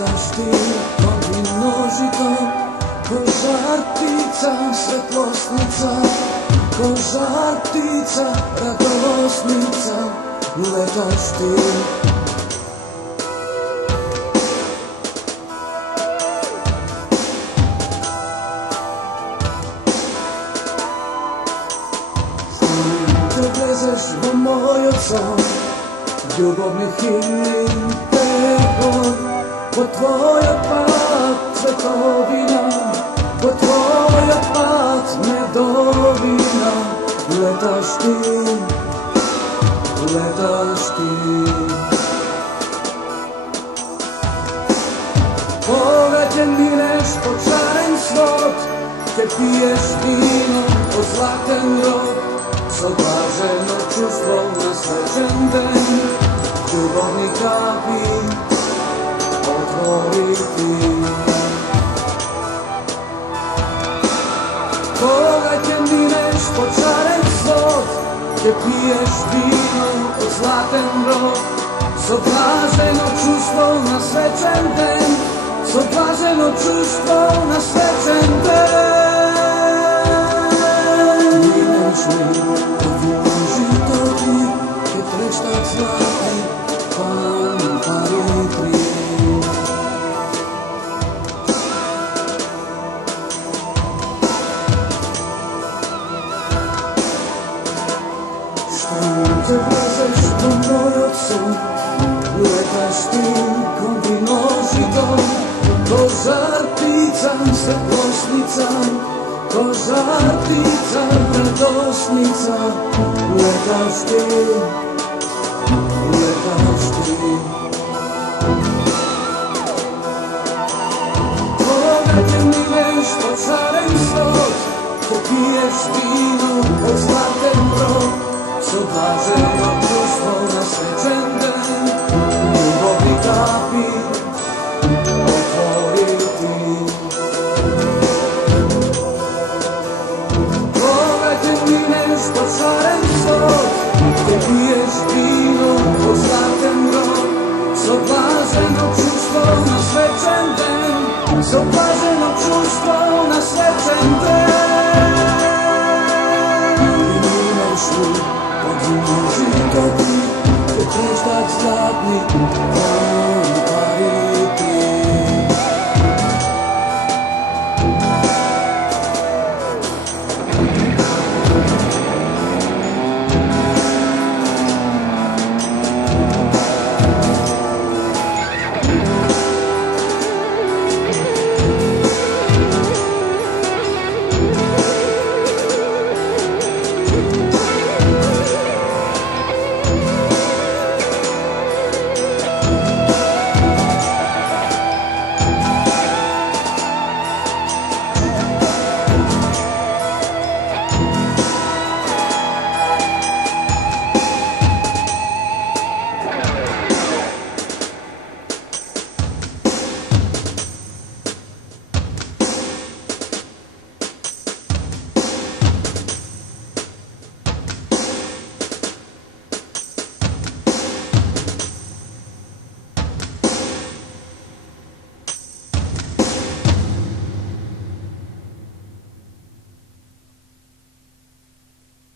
Letaš ti ovim nožitom, ko žar ptica, svetlosnica, ko žar ptica, radosnica, letaš ti. Lezeš u moj odsam, ljubovni himni pehom, po tvoj otpad svetovina, po tvoj otpad medovina, letaš ti, letaš ti. Poleđen mineš pod žaren svod, te piješ vino od zlaten rod, Soblaženo čustvo na svečan den, ljubovni kapi otvoriti. Pogledaj mineš pod žaren svod, gdje piješ vino od zlaten rod. Soblaženo čustvo na svečan den, soblaženo čustvo na svečan den. Mineš mi ovim žitovi, je pleštak zlatni, fanfare tri. Te vlezeš po moj odsud, letaš ti kom vino žitom, ko žar ptica, svetlosnica, ko žar ptica, radosnica, letaš ti, letaš ti. Pogledaj mineš pod žaren svod, te piješ vino od zlaten rod, Soblaženo čustvo na svečan den, ljubovni kapi otvoriti. Pogledaj mineš pod žaren svod, gdje piješ vino od zlaten rod. Soblaženo čustvo na svečan den, soblaženo čustvo na svečan den. Mineš mi Žitovi, je pleštak zlatni,